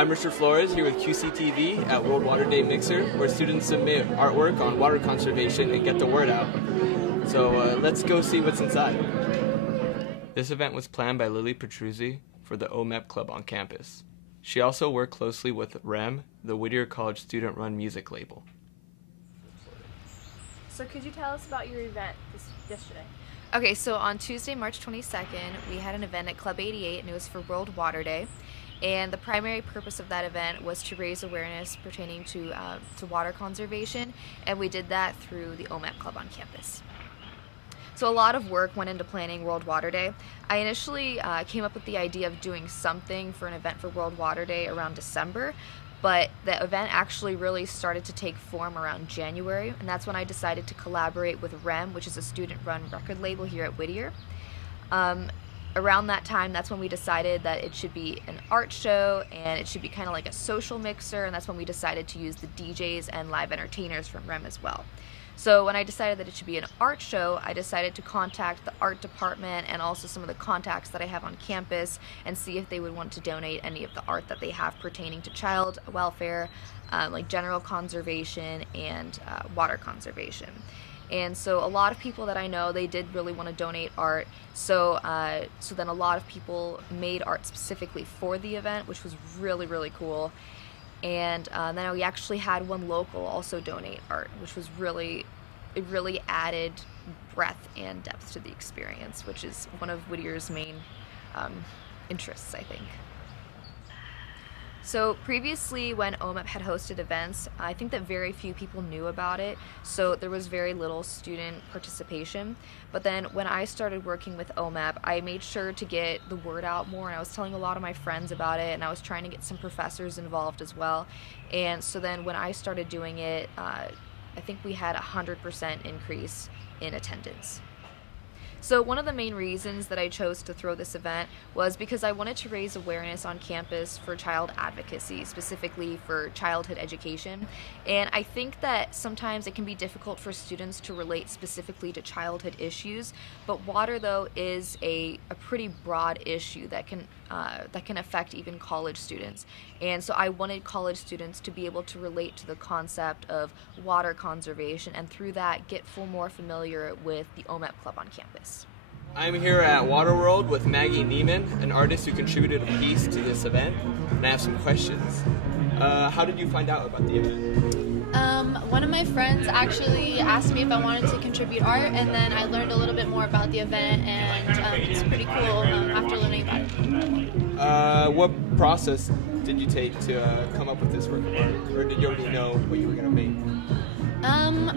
I'm Richard Flores here with QCTV at World Water Day Mixer, where students submit artwork on water conservation and get the word out. So let's go see what's inside. This event was planned by Lily Petruzzi for the OMEP club on campus. She also worked closely with REM, the Whittier College student-run music label. So could you tell us about your event yesterday? Okay, so on Tuesday, March 22nd, we had an event at Club 88, and it was for World Water Day. And the primary purpose of that event was to raise awareness pertaining to water conservation, and we did that through the OMEP club on campus. So a lot of work went into planning World Water Day. I initially came up with the idea of doing something for an event for World Water Day around December, but the event actually really started to take form around January, and that's when I decided to collaborate with REM, which is a student-run record label here at Whittier. Around that time, that's when we decided that it should be an art show and it should be kind of like a social mixer, and that's when we decided to use the DJs and live entertainers from REM as well. So when I decided that it should be an art show, I decided to contact the art department and also some of the contacts that I have on campus and see if they would want to donate any of the art that they have pertaining to child welfare, like general conservation and water conservation. And so a lot of people that I know, they did really want to donate art. So then a lot of people made art specifically for the event, which was really, really cool. And then we actually had one local also donate art, which was it really added breadth and depth to the experience, which is one of Whittier's main interests, I think. So previously, when OMEP had hosted events, I think that very few people knew about it, so there was very little student participation. But then when I started working with OMEP, I made sure to get the word out more, and I was telling a lot of my friends about it, and I was trying to get some professors involved as well. And so then when I started doing it, I think we had a 100% increase in attendance. So one of the main reasons that I chose to throw this event was because I wanted to raise awareness on campus for child advocacy, specifically for childhood education. And I think that sometimes it can be difficult for students to relate specifically to childhood issues, but water, though, is a pretty broad issue that can affect even college students. And so I wanted college students to be able to relate to the concept of water conservation, and through that get more familiar with the OMEP club on campus. I'm here at Waterworld with Maggie Neiman, an artist who contributed a piece to this event, and I have some questions. How did you find out about the event? One of my friends actually asked me if I wanted to contribute art, and then I learned a little bit more about the event, and it's pretty cool after learning about it. What process did you take to come up with this work of art, or did you already know what you were going to make?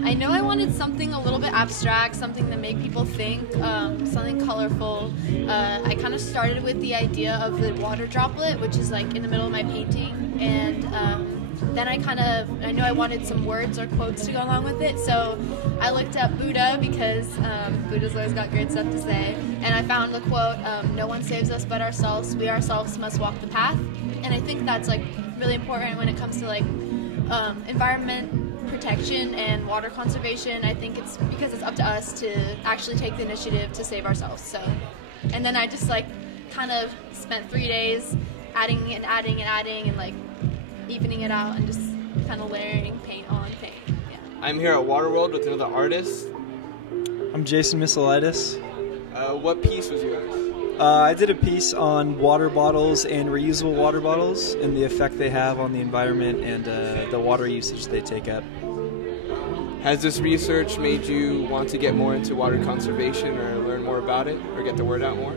I know I wanted something a little bit abstract, something that made people think, something colorful. I kind of started with the idea of the water droplet, which is like in the middle of my painting, and then I know I wanted some words or quotes to go along with it, so I looked up Buddha because Buddha's always got great stuff to say, and I found the quote, "No one saves us but ourselves, we ourselves must walk the path," and I think that's like really important when it comes to like environment protection and water conservation. I think it's because it's up to us to actually take the initiative to save ourselves. So, and then I just like kind of spent 3 days adding and adding and adding and like evening it out and just kind of layering paint on paint. Yeah. I'm here at Waterworld with another artist. I'm Jason Missilitis. What piece was yours? I did a piece on water bottles and reusable water bottles and the effect they have on the environment and the water usage they take up. Has this research made you want to get more into water conservation or learn more about it or get the word out more?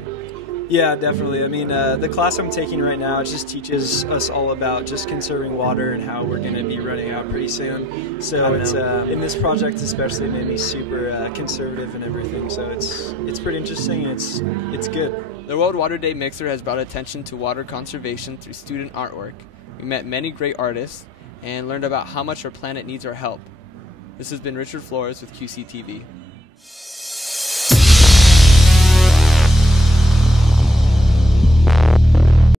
Yeah, definitely. I mean, the class I'm taking right now, it just teaches us all about just conserving water and how we're going to be running out pretty soon. So it's in this project especially, it made me super conservative and everything. So it's pretty interesting and it's good. The World Water Day Mixer has brought attention to water conservation through student artwork. We met many great artists and learned about how much our planet needs our help. This has been Richard Flores with QCTV.